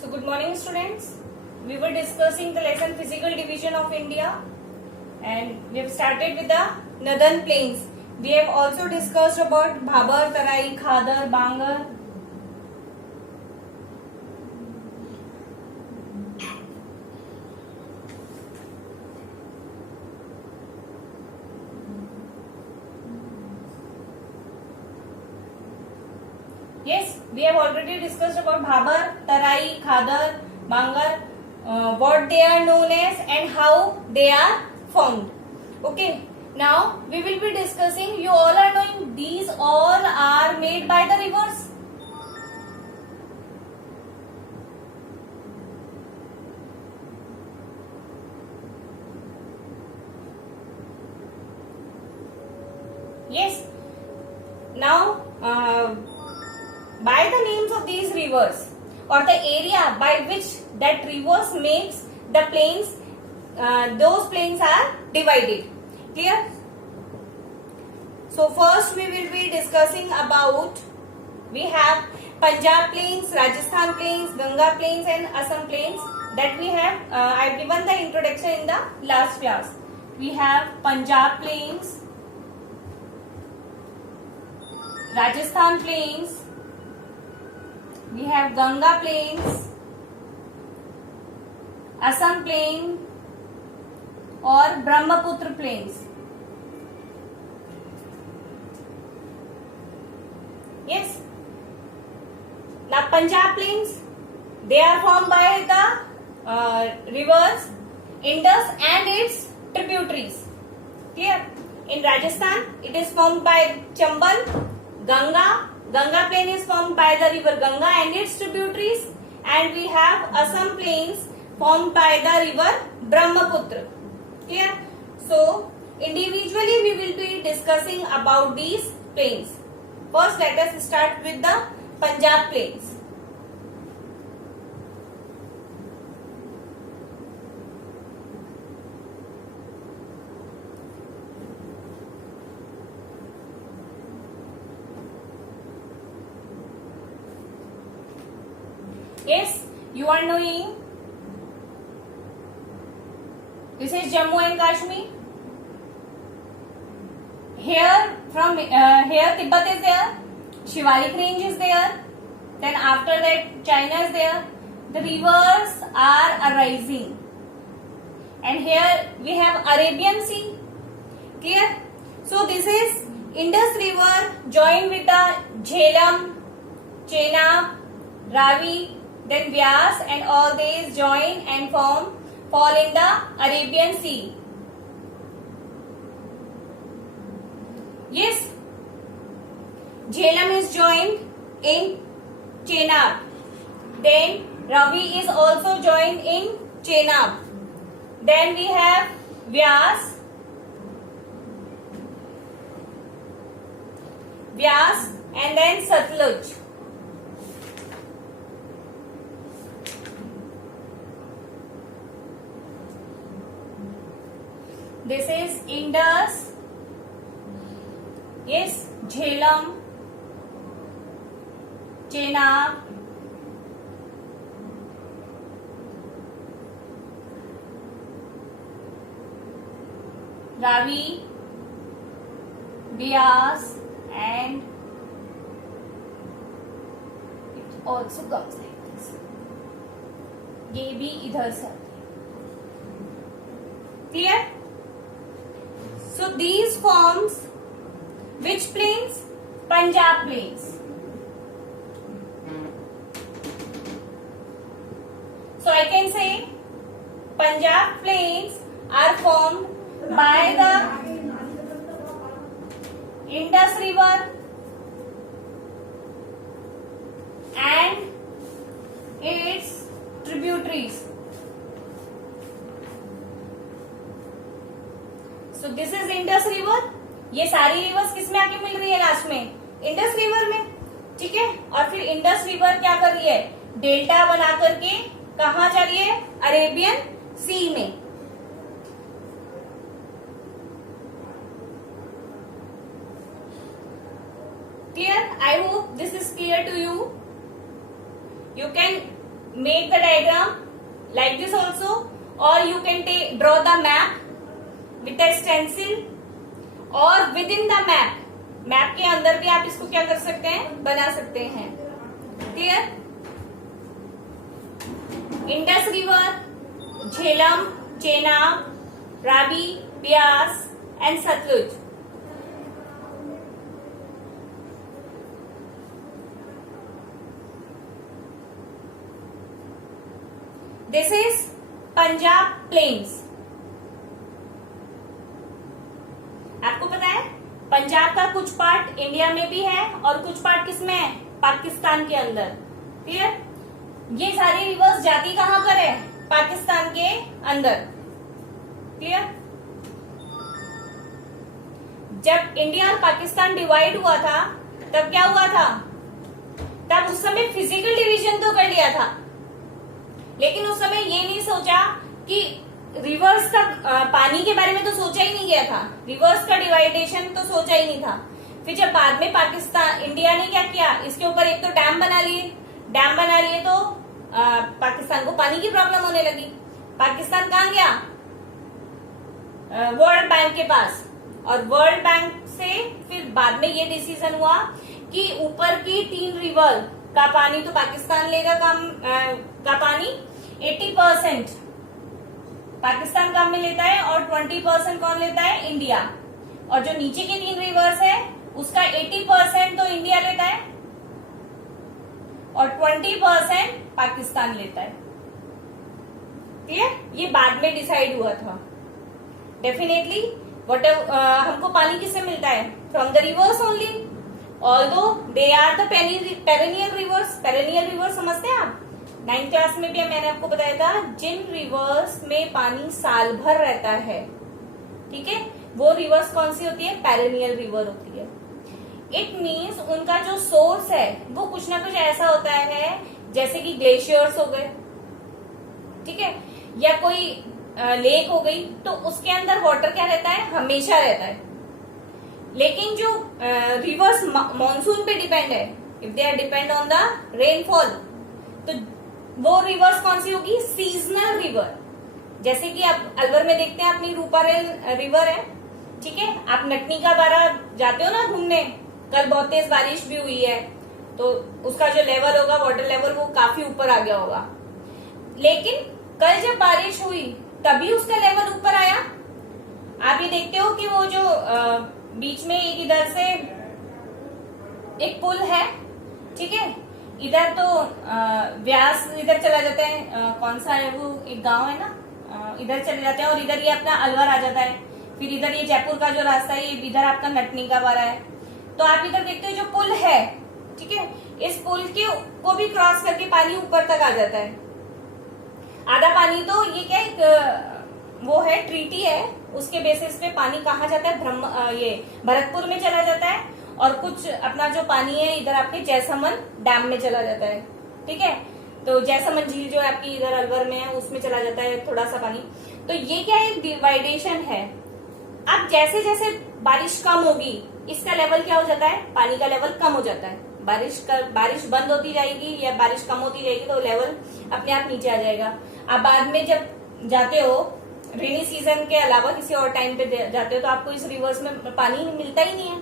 So good morning students. We were discussing the lesson physical division of India and we have started with the northern plains. We have also discussed about Bhabar, Tarai, Khadar, Bangar. Yes, we have already discussed about Bhabar, Tarai, Khadar, Bangar, what they are known as and how they are formed. Okay, now we will be discussing, you all are knowing these all are made by the rivers. Yes, now by the names of these rivers or the area by which that rivers makes the plains, those plains are divided. Clear? So first we will be discussing about, we have Punjab plains, Rajasthan plains, Ganga plains and Assam plains that we have, I have given the introduction in the last class. We have Punjab plains, Rajasthan plains, we have Ganga plains, Assam plain or Brahmaputra plains. Yes. Now Punjab plains, they are formed by the rivers Indus and its tributaries. Clear? In Rajasthan, it is formed by Chambal, Ganga. Ganga plain is formed by the river Ganga and its tributaries, and we have Assam plains formed by the river Brahmaputra. Clear? So, individually we will be discussing about these plains. First, let us start with the Punjab plains. Yes, you are knowing this is Jammu and Kashmir. Here from here Tibet is there, Shivalik range is there, then after that China is there. The rivers are arising and here we have Arabian Sea. Clear? So this is Indus river joined with the Jhelum, Chenab, Ravi, then Vyas, and all these join and fall in the Arabian Sea. Yes, Jhelum is joined in Chenab. Then Ravi is also joined in Chenab. Then we have Vyas, and then Satluj. This is Indus, yes, Jhelum, Chenab, Ravi, Vyas, and it also comes like this. ये भी इधर से आते हैं. Clear? So these forms which plains? Punjab plains. So I can say Punjab plains are formed by the Indus river and its tributaries. So this is Indus river. ये सारी reverse किस में आके मिल रही है लास्ट में? इंडस रिवर में. ठीक है, और फिर इंडस रिवर क्या कर रही है? डेल्टा बना करके कहा जा रही है? अरेबियन सी में. Clear? I hope this is clear to you. You can make the diagram like this also, or you can draw the map with a stencil, और within the map के अंदर भी आप इसको क्या कर सकते हैं, बना सकते हैं. Clear? Indus river, Jhelum, Chenab, Ravi, Beas and Sutlej. This is Punjab plains. आपको पता है पंजाब का कुछ पार्ट इंडिया में भी है और कुछ पार्ट किसमें है, पाकिस्तान के अंदर. क्लियर? ये सारी रिवर्स जाती कहां पर है, पाकिस्तान के अंदर. क्लियर? जब इंडिया और पाकिस्तान डिवाइड हुआ था तब क्या हुआ था, तब उस समय फिजिकल डिवीजन तो कर लिया था, लेकिन उस समय ये नहीं सोचा कि रिवर्स का पानी के बारे में तो सोचा ही नहीं गया था, रिवर्स का डिवाइडेशन तो सोचा ही नहीं था. फिर जब बाद में पाकिस्तान इंडिया ने क्या किया, इसके ऊपर एक तो डैम बना लिए तो पाकिस्तान को पानी की प्रॉब्लम होने लगी. पाकिस्तान कहां गया, वर्ल्ड बैंक के पास, और वर्ल्ड बैंक से फिर बाद में ये डिसीजन हुआ कि ऊपर की 3 रिवर का पानी तो पाकिस्तान लेगा, का पानी 80% पाकिस्तान काम में लेता है और 20% कौन लेता है, इंडिया. और जो नीचे के 3 रिवर्स है उसका 80% तो इंडिया लेता है और 20% पाकिस्तान लेता है. क्लियर? ये बाद में डिसाइड हुआ था. डेफिनेटली हमको पानी किससे मिलता है, from the rivers only, although they are the perennial rivers. Perennial rivers समझते हैं आप, 9th क्लास में भी मैंने आपको बताया था, जिन रिवर्स में पानी साल भर रहता है, ठीक है, वो रिवर्स कौन सी होती है, पेरेनियल रिवर होती है. इट मीन्स उनका जो सोर्स है वो कुछ ना कुछ ऐसा होता है जैसे कि ग्लेशियर्स हो गए, ठीक है, या कोई लेक हो गई, तो उसके अंदर वाटर क्या रहता है, हमेशा रहता है. लेकिन जो रिवर्स मॉनसून पे डिपेंड है, if they are depend on the rainfall, तो वो रिवर्स कौन सी होगी, सीजनल रिवर. जैसे कि आप अलवर में देखते हैं अपनी रूपारेल रिवर है, ठीक है, आप नटनी का बारा जाते हो ना घूमने, कल बहुत तेज बारिश भी हुई है, तो उसका जो लेवल होगा, वाटर लेवल, वो काफी ऊपर आ गया होगा. लेकिन कल जब बारिश हुई तभी उसका लेवल ऊपर आया. आप ये देखते हो कि वो जो बीच में एक इधर से एक पुल है, ठीक है, इधर तो व्यास इधर चला जाता है, कौन सा है वो, एक गांव है ना, इधर चले जाते हैं, और इधर ये अपना अलवर आ जाता है. फिर इधर ये जयपुर का जो रास्ता है, ये इधर आपका नटनी का बारा है. तो आप इधर देखते हो जो पुल है, ठीक है, इस पुल को भी क्रॉस करके पानी ऊपर तक आ जाता है. आधा पानी तो ये क्या एक वो है, ट्रीटी है, उसके बेसिस पे पानी कहाँ जाता है, ये भरतपुर में चला जाता है, और कुछ अपना जो पानी है इधर आपके जयसमन डैम में चला जाता है. ठीक है, तो जयसमन झील जो है आपकी इधर अलवर में है, उसमें चला जाता है थोड़ा सा पानी. तो ये क्या एक डिवाइडेशन है. अब जैसे जैसे बारिश कम होगी, इसका लेवल क्या हो जाता है, पानी का लेवल कम हो जाता है. बारिश बंद होती जाएगी या बारिश कम होती जाएगी तो लेवल अपने आप नीचे आ जाएगा. अब बाद में जब जाते हो रेनी सीजन के अलावा किसी और टाइम पे जाते हो तो आपको इस रिवर्स में पानी मिलता ही नहीं है.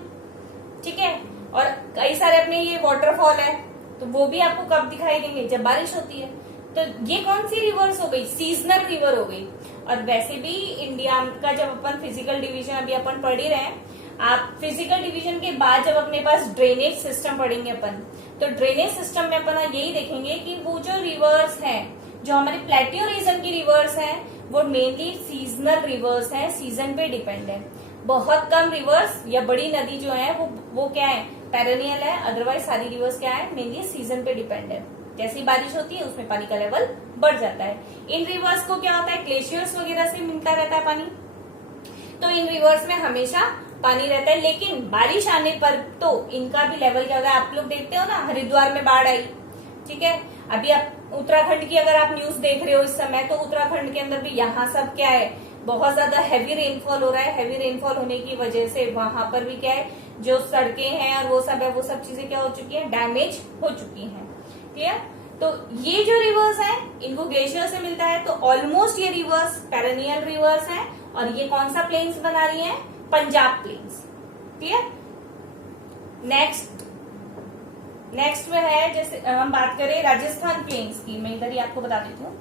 ठीक है, और कई सारे अपने ये वाटरफॉल है, तो वो भी आपको कब दिखाई देंगे, जब बारिश होती है. तो ये कौन सी रिवर्स हो गई, सीजनल रिवर हो गई. और वैसे भी इंडिया का जब अपन फिजिकल डिवीजन अभी अपन पढ़ ही रहे हैं, आप फिजिकल डिवीजन के बाद जब अपने पास ड्रेनेज सिस्टम पढ़ेंगे अपन, तो ड्रेनेज सिस्टम में अपन यही देखेंगे कि वो जो रिवर्स हैं, जो हमारे प्लेटियो रीजन की रिवर्स हैं, वो मेनली सीजनल रिवर्स हैं, सीजन पे डिपेंड है. बहुत कम रिवर्स या बड़ी नदी जो है वो क्या है, पेरेनियल है. अदरवाइज सारी रिवर्स क्या है, मेनली सीजन पे डिपेंड है. जैसी बारिश होती है उसमें पानी का लेवल बढ़ जाता है. इन रिवर्स को क्या होता है, ग्लेशियर्स वगैरह से मिलता रहता है पानी, तो इन रिवर्स में हमेशा पानी रहता है. लेकिन बारिश आने पर तो इनका भी लेवल क्या होता है, आप लोग देखते हो ना, हरिद्वार में बाढ़ आई. ठीक है, अभी आप उत्तराखंड की अगर आप न्यूज देख रहे हो इस समय, तो उत्तराखंड के अंदर भी यहाँ सब क्या है, बहुत ज्यादा हैवी रेनफॉल हो रहा है. हैवी रेनफॉल होने की वजह से वहां पर भी क्या है, जो सड़कें हैं और वो सब है, वो सब चीजें क्या हो चुकी है, डैमेज हो चुकी हैं. क्लियर. तो ये जो रिवर्स है इनको ग्लेशियर से मिलता है, तो ऑलमोस्ट ये रिवर्स पेरेनियल रिवर्स है, और ये कौन सा प्लेन्स बना रही है? पंजाब प्लेन्स। क्लियर? नेक्स्ट में है, जैसे हम बात करें राजस्थान प्लेन्स की, मैं इधर ही आपको बता देती हूँ।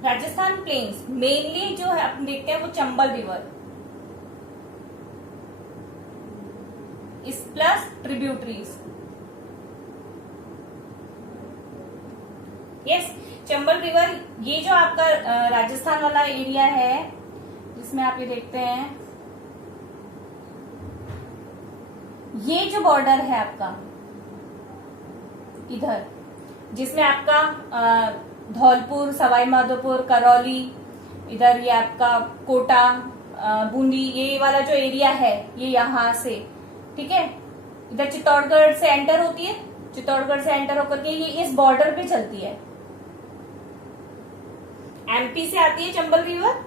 राजस्थान प्लेन्स मेनली जो है अपन देखते हैं वो चंबल रिवर इस plus tributaries. Yes, Chambal river, ये जो आपका राजस्थान वाला एरिया है जिसमें आप ये देखते हैं, ये जो बॉर्डर है आपका इधर, जिसमें आपका धौलपुर, सवाई माधोपुर, करौली, इधर ये आपका कोटा, बूंदी, ये वाला जो एरिया है ये यहां से, ठीक है, इधर चित्तौड़गढ़ से एंटर होती है, चित्तौड़गढ़ से एंटर होकर के ये इस बॉर्डर पे चलती है, एमपी से आती है चंबल रिवर,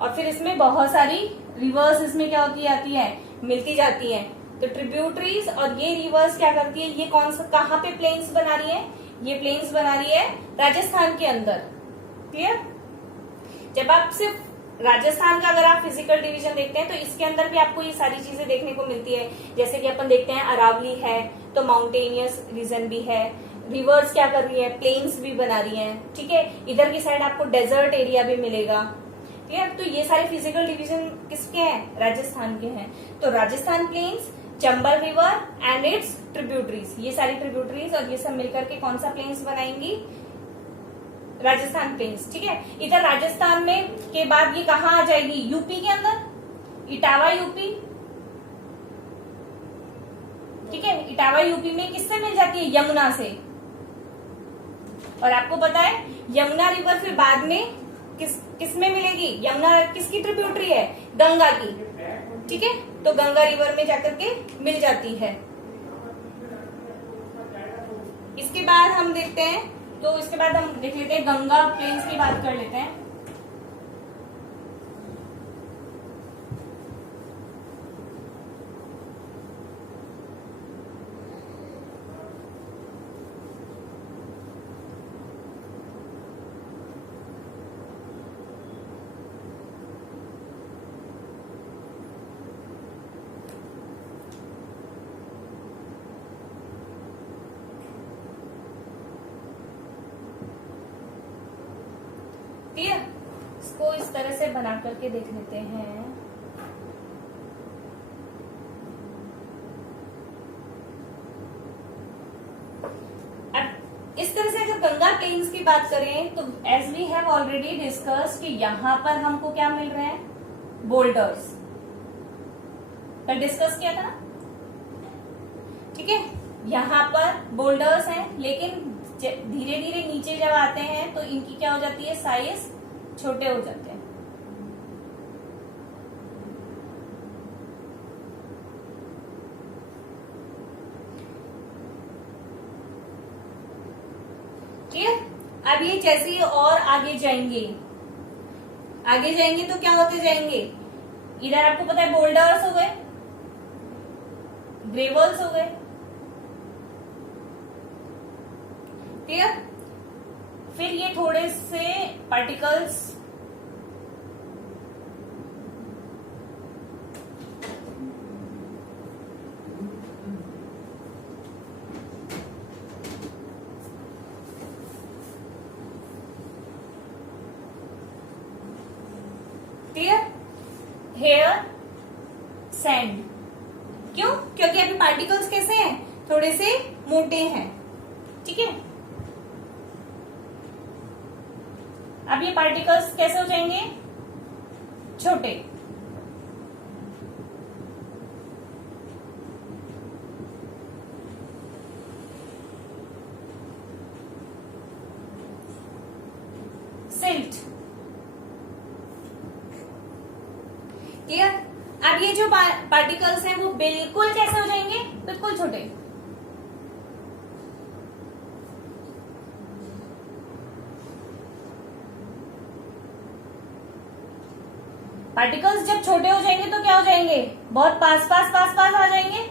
और फिर इसमें बहुत सारी रिवर्स इसमें क्या होती आती है, मिलती जाती है। तो ट्रिब्यूटरीज और ये रिवर्स क्या करती है, ये कौन सा कहाँ पे प्लेन्स बना रही है? ये प्लेन्स बना रही है राजस्थान के अंदर। क्लियर? जब आप सिर्फ राजस्थान का अगर आप फिजिकल डिवीजन देखते हैं तो इसके अंदर भी आपको ये सारी चीजें देखने को मिलती है, जैसे कि अपन देखते हैं अरावली है तो माउंटेनियस रीजन भी है, रिवर्स क्या कर रही है, प्लेन्स भी बना रही है, ठीक है, इधर की साइड आपको डेजर्ट एरिया भी मिलेगा। क्लियर? तो ये सारे फिजिकल डिवीजन किसके हैं? राजस्थान के हैं। तो Rajasthan plains, Chambal river and its tributaries, ये सारी ट्रिब्यूटरीज और ये सब मिलकर के कौन सा प्लेन्स बनाएंगी? राजस्थान प्लेन्स। ठीक है, इधर राजस्थान में के बाद ये कहाँ आ जाएगी? यूपी के अंदर, इटावा यूपी। ठीक है, इटावा यूपी में किससे मिल जाती है? यमुना से। और आपको पता है यमुना रिवर फिर बाद में किस में मिलेगी? यमुना किसकी ट्रिब्यूटरी है? गंगा की। ठीक है, तो गंगा रिवर में जाकर के मिल जाती है। इसके बाद हम देखते हैं, तो इसके बाद हम देख लेते हैं गंगा प्लेन्स की बात कर लेते हैं। क्लियर? इसको इस तरह से बना करके देख लेते हैं। अब इस तरह से अगर गंगा प्लेन्स की बात करें तो as we have already discuss कि यहां पर हमको क्या मिल रहे हैं? बोल्डर्स। कल डिस्कस किया था ना? ठीक है, यहां पर बोल्डर्स हैं, लेकिन धीरे धीरे नीचे जब आते हैं तो इनकी क्या हो जाती है? साइज छोटे हो जाते हैं। क्लियर? अब ये जैसे ही और आगे जाएंगे तो क्या होते जाएंगे? इधर आपको पता है बोल्डर्स हो गए, ग्रेवल्स हो गए। क्लियर? फिर ये थोड़े से पार्टिकल्स क्लियर? Hair sand. क्यों? क्योंकि अभी पार्टिकल्स कैसे हैं? थोड़े से मोटे हैं। ठीक है, अब ये पार्टिकल्स कैसे हो जाएंगे? छोटे। सिल्ट। क्लियर? अब ये जो पार्टिकल्स हैं वो बिल्कुल कैसे हो जाएंगे? बिल्कुल छोटे। पार्टिकल्स जब छोटे हो जाएंगे तो क्या हो जाएंगे, बहुत पास पास पास पास आ जाएंगे।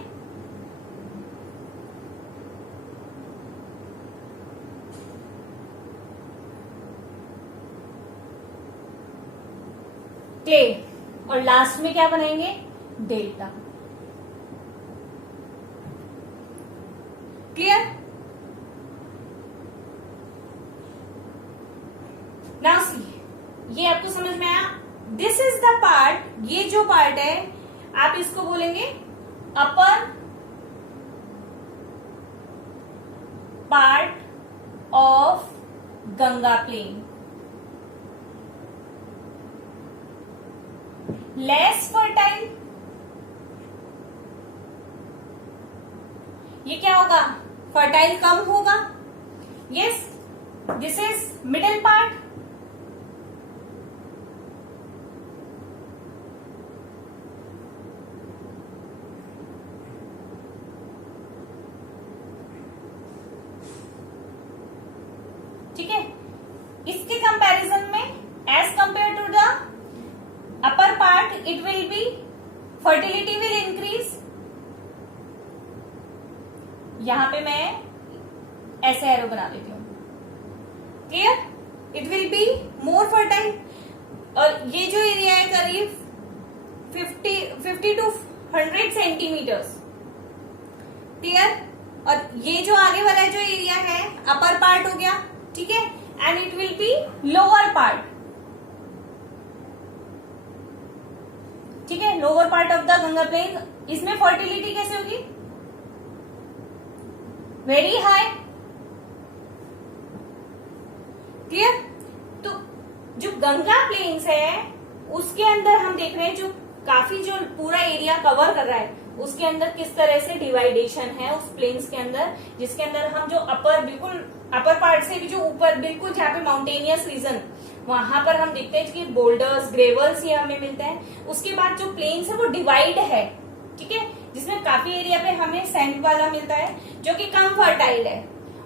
क्ले, और लास्ट में क्या बनाएंगे, डेल्टा। क्लियर? नाउ सी, ये आपको समझ में आया? दिस इज द पार्ट, ये जो पार्ट है आप इसको बोलेंगे upper part of Ganga plain. Less fertile, ये क्या होगा, फर्टाइल कम होगा। Yes, this is middle part. ठीक है, इसके कंपैरिजन में as compare to the upper part it will be, fertility will increase. यहां पे मैं ऐसे एरो बना देती हूं, clear? It will be more fertile. और ये जो एरिया है करीब 50 to 100 सेंटीमीटर्स, क्लियर? और ये जो आगे वाला जो एरिया है अपर पार्ट हो गया, ठीक है, and it will be lower part. ठीक है, lower part of the Ganga plain. इसमें फर्टिलिटी कैसे होगी, वेरी हाई। क्लियर? तो जो गंगा प्लेन्स है उसके अंदर हम देख रहे हैं जो काफी जो पूरा एरिया कवर कर रहा है उसके अंदर किस तरह से डिवाइडेशन है उस प्लेन्स के अंदर, जिसके अंदर हम जो अपर, बिल्कुल अपर पार्ट से भी जो ऊपर बिल्कुल जहाँ पे माउंटेनियस रीजन, वहां पर हम देखते हैं कि बोल्डर्स, ग्रेवल्स ये हमें मिलते हैं। उसके बाद जो प्लेन्स है वो डिवाइड है, ठीक है, जिसमें काफी एरिया पे हमें सैंड वाला मिलता है जो कि कम फर्टाइल है,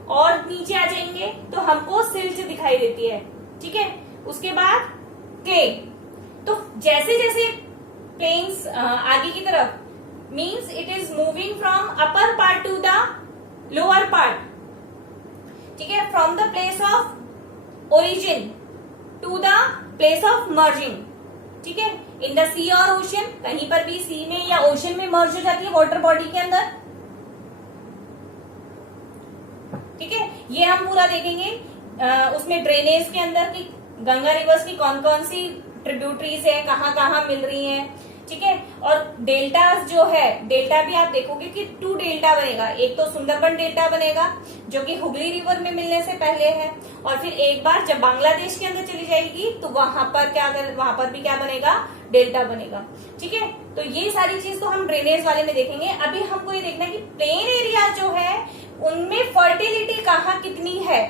और नीचे आ जाएंगे तो हमको सिल्ट दिखाई देती है। ठीक है, उसके बाद क्ले। तो जैसे जैसे प्लेन्स आगे की तरफ, means it is moving from upper part to the lower part, ठीक है, from the place of origin to the place of merging. ठीक है, इन द सी और ओशन, कहीं पर भी सी में या ओशन में मर्ज हो जाती है वाटर बॉडी के अंदर। ठीक है, ये हम पूरा देखेंगे उसमें ड्रेनेज के अंदर की गंगा रिवर्स की कौन कौन सी ट्रिब्यूटरीज है, कहाँ कहाँ मिल रही हैं। ठीक है, और डेल्टा जो है, डेल्टा भी आप देखोगे कि 2 डेल्टा बनेगा। एक तो सुंदरबन डेल्टा बनेगा जो कि हुगली रिवर में मिलने से पहले है, और फिर एक बार जब बांग्लादेश के अंदर चली जाएगी तो वहां पर भी क्या बनेगा, डेल्टा बनेगा। ठीक है, तो ये सारी चीज तो हम ड्रेनेज वाले में देखेंगे। अभी हमको ये देखना है कि प्लेन एरिया जो है उनमें फर्टिलिटी कहाँ कितनी है।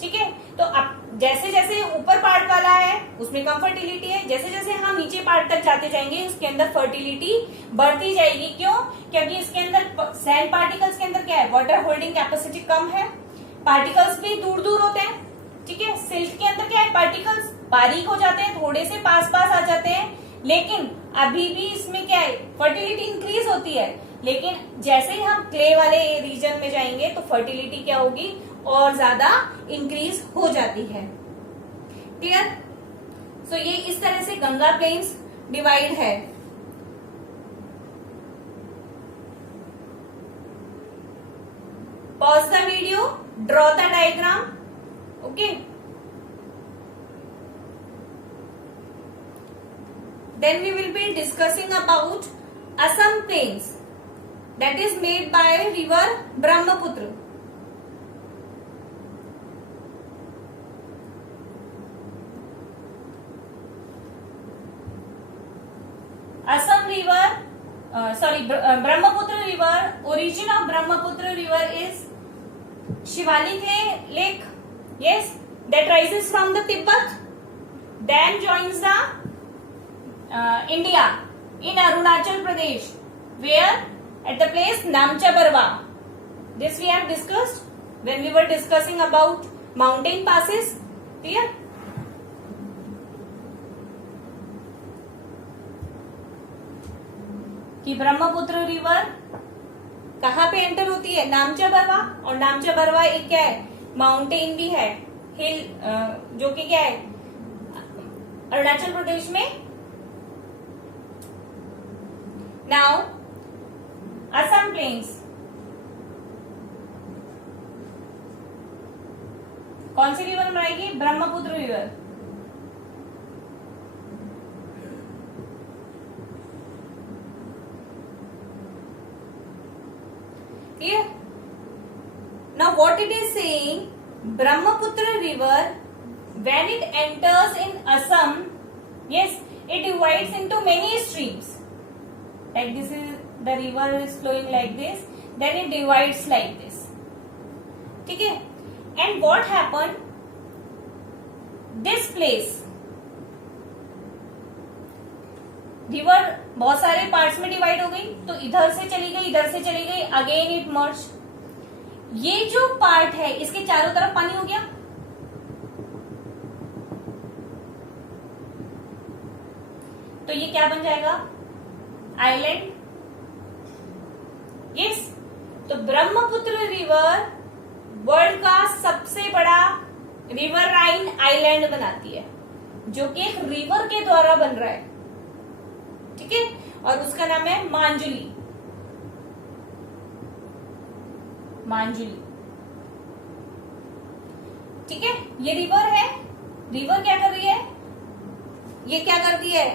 ठीक है, तो अब जैसे जैसे ऊपर पार्ट वाला है उसमें कम फर्टिलिटी है, जैसे जैसे हम नीचे पार्ट तक जाते जाएंगे उसके अंदर फर्टिलिटी बढ़ती जाएगी। क्यों? क्योंकि इसके अंदर सैंड पार्टिकल्स के अंदर क्या है, वाटर होल्डिंग कैपेसिटी कम है, पार्टिकल्स भी दूर दूर होते हैं। ठीक है, सिल्ट के अंदर क्या है, पार्टिकल्स बारीक हो जाते हैं, थोड़े से पास पास आ जाते हैं, लेकिन अभी भी इसमें क्या है, फर्टिलिटी इंक्रीज होती है। लेकिन जैसे ही हम क्ले वाले रीजन में जाएंगे तो फर्टिलिटी क्या होगी, और ज्यादा इंक्रीज हो जाती है। क्लियर? सो ये इस तरह से गंगा प्लेन्स डिवाइड है। Pause the video, draw the diagram. Okay, then we will be discussing about Assam plains that is made by river Brahmaputra. Assam river, Brahmaputra river, origin of Brahmaputra river is Shivalik lake, yes, that rises from the Tibet, then joins the India in Arunachal Pradesh, where at the place Namcha Barwa. This we have discussed when we were discussing about mountain passes. Clear? कि Brahmaputra river कहाँ पे enter होती है? नामचा बरवा, और नामचा बरवा एक क्या है? Mountain भी है, हिल, जो कि क्या है? अरुणाचल प्रदेश में। नाउ असम प्लेन्स, कौन सी रिवर बनाएगी? Brahmaputra river. Clear? Now what it is saying, Brahmaputra river when it enters in Assam, yes, it divides into many streams. Like this is the river is flowing like this, then it divides like this. ठीक है? And what happened? This place, river बहुत सारे parts में divide हो गई, तो इधर से चली गई, इधर से चली गई, अगेन इट मर्ज। ये जो पार्ट है इसके चारों तरफ पानी हो गया, तो ये क्या बन जाएगा? आइलैंड। यस, तो ब्रह्मपुत्र रिवर वर्ल्ड का सबसे बड़ा रिवराइन आइलैंड बनाती है, जो कि एक रिवर के द्वारा बन रहा है। ठीक है, और उसका नाम है मांजुली। मांजुली, ठीक है। ये रिवर है, रिवर क्या कर रही है? ये क्या करती है?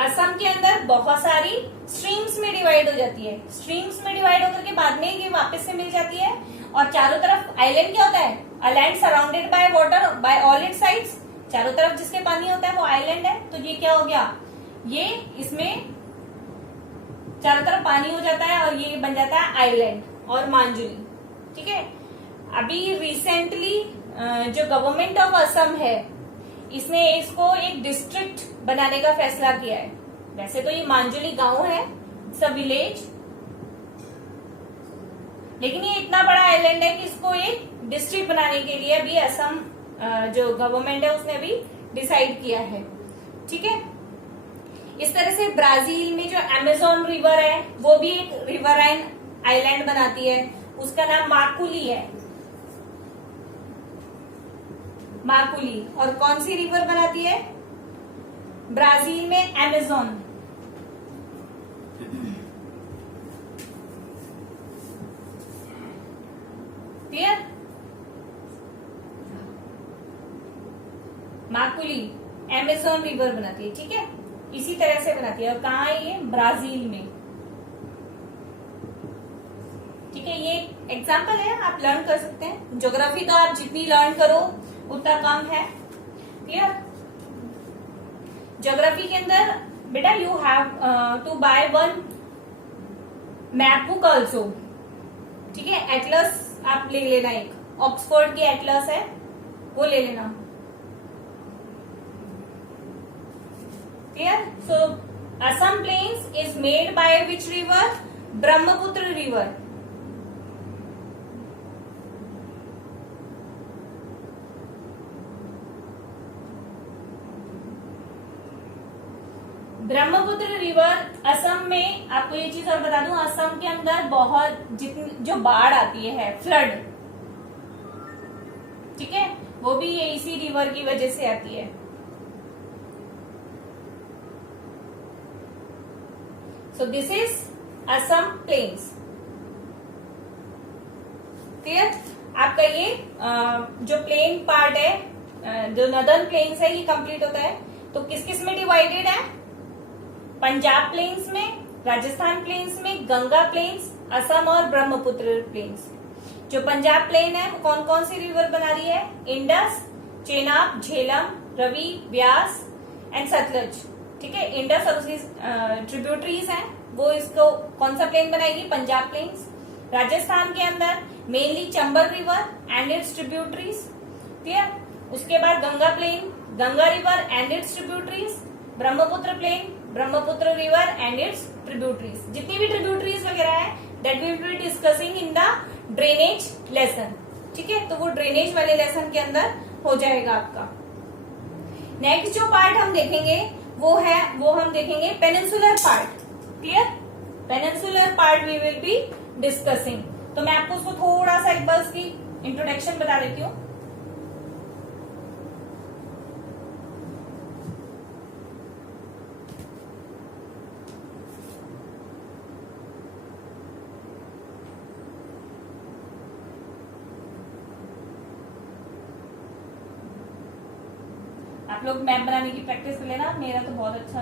असम के अंदर बहुत सारी स्ट्रीम्स में डिवाइड हो जाती है। स्ट्रीम्स में डिवाइड होकर के बाद में ये वापस से मिल जाती है, और चारों तरफ आइलैंड क्या होता है? A land surrounded by water bye all it's sides. चारों तरफ जिसके पानी होता है वो आइलैंड है। तो ये क्या हो गया? ये इसमें चारों तरफ पानी हो जाता है और ये बन जाता है आइलैंड और मांजुली। ठीक है, अभी रिसेंटली जो गवर्नमेंट ऑफ असम है इसने इसको एक डिस्ट्रिक्ट बनाने का फैसला किया है। वैसे तो ये मांजुली गांव है, सब विलेज, लेकिन ये इतना बड़ा आइलैंड है कि इसको एक डिस्ट्रिक्ट बनाने के लिए अभी असम जो गवर्नमेंट है उसने अभी डिसाइड किया है। ठीक है, इस तरह से ब्राजील में जो अमेजोन रिवर है वो भी एक रिवराइन आइलैंड बनाती है, उसका नाम माकुली है। माकुली। और कौन सी रिवर बनाती है? ब्राजील में अमेजोन। क्लियर? माकुली अमेजोन रिवर बनाती है। ठीक है, इसी तरह से बनाती है। और कहाँ है ये? ब्राजील में। ठीक है, ये एग्जाम्पल है, आप लर्न कर सकते हैं। ज्योग्राफी तो आप जितनी लर्न करो उतना कम है। क्लियर? ज्योग्राफी के अंदर बेटा you have to buy one map book also. ठीक है, एटलस आप ले लेना, एक ऑक्सफोर्ड की एटलस है वो ले लेना। Clear? So Assam plains is made by which river? Brahmaputra river. Brahmaputra river Assam में, आपको ये चीज और बता दूं, असम के अंदर बहुत जितनी जो बाढ़ आती है, फ्लड, ठीक है, वो भी ये इसी रिवर की वजह से आती है। So this is Assam plains. Clear? आपका ये जो प्लेन पार्ट है, जो नदर्न प्लेन्स है, ये कंप्लीट होता है। तो किस किस में डिवाइडेड है? पंजाब प्लेन्स में, राजस्थान प्लेन्स में, गंगा प्लेन्स, असम और ब्रह्मपुत्र प्लेन्स। जो पंजाब प्लेन है वो कौन कौन सी रिवर बना रही है? इंडस, चेनाब, झेलम, रवि, व्यास एंड सतलज। ठीक है, इंडस और उसकी ट्रिब्यूटरीज हैं, वो इसको कौन सा प्लेन बनाएगी? पंजाब प्लेन्स। राजस्थान के अंदर mainly Chambal river and its tributaries. Clear? उसके बाद Ganga plain, Ganga river and its tributaries. Brahmaputra plain, Brahmaputra river and its tributaries. जितनी भी ट्रिब्यूटरीज वगैरह है that we will be discussing in the drainage lesson. ठीक है, तो वो ड्रेनेज वाले लेसन के अंदर हो जाएगा आपका। नेक्स्ट जो पार्ट हम देखेंगे वो हम देखेंगे peninsular part. Clear? Peninsular part we will be discussing. तो मैं आपको उसको थोड़ा सा एक बार उसकी इंट्रोडक्शन बता देती हूँ। आप लोग मैप बनाने की प्रैक्टिस कर लेना, मेरा तो बहुत अच्छा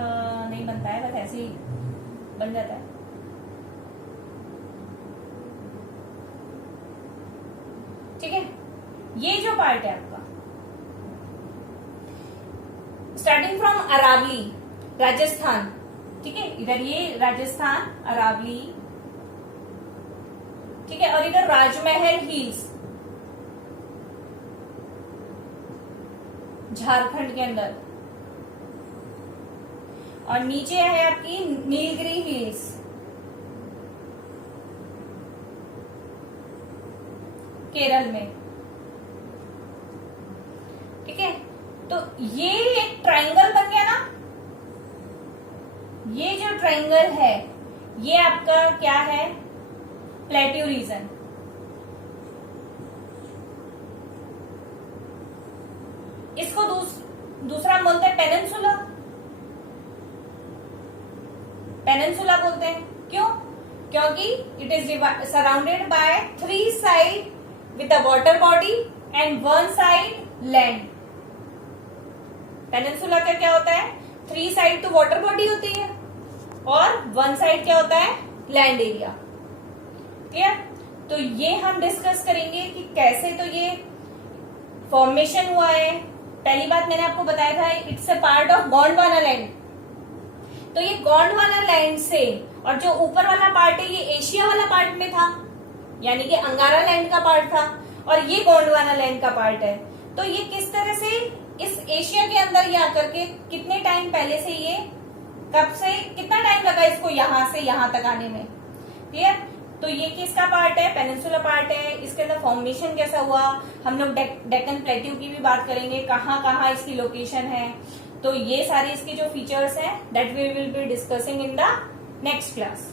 नहीं बनता है, बस ऐसे ही बन जाता है। ठीक है, ये जो पार्ट है आपका स्टार्टिंग फ्रॉम अरावली राजस्थान, ठीक है, इधर ये राजस्थान अरावली, ठीक है, और इधर राजमहल हिल्स झारखंड के अंदर, और नीचे है आपकी नीलगिरी हिल्स, केरल में। ठीक है, तो ये एक ट्रायंगल बन गया ना, ये जो ट्रायंगल है ये आपका क्या है, प्लेट्यू रीजन। इसको दूसरा बोलते हैं पेनिनसुला, पेनिनसुला बोलते हैं। क्यों? क्योंकि it is surrounded by 3 side with a water body and 1 side land. Peninsula का क्या होता है, 3 साइड तो वाटर बॉडी होती है और 1 साइड क्या होता है, लैंड एरिया। क्लियर? तो ये हम डिस्कस करेंगे कि कैसे तो ये फॉर्मेशन हुआ है। पहली बात मैंने आपको बताया था, it's a part of Gondwana land. तो ये गोंडवाना लैंड से, और जो ऊपर वाला पार्ट है ये एशिया वाला पार्ट में था, यानी कि अंगारा लैंड का पार्ट था, और ये गोंडवाना लैंड का पार्ट है। तो ये किस तरह से इस एशिया के अंदर ये आकर के कितने टाइम पहले से, ये कब से कितना टाइम लगा इसको यहां से यहां तक आने में। क्लियर? तो ये किसका पार्ट है, पेनिनसुला पार्ट है। इसके अंदर फॉर्मेशन कैसा हुआ, हम लोग डेक्कन प्लेट्यू की भी बात करेंगे, कहाँ कहाँ इसकी लोकेशन है। तो ये सारे इसके जो फीचर्स हैं that we will be discussing in the next class.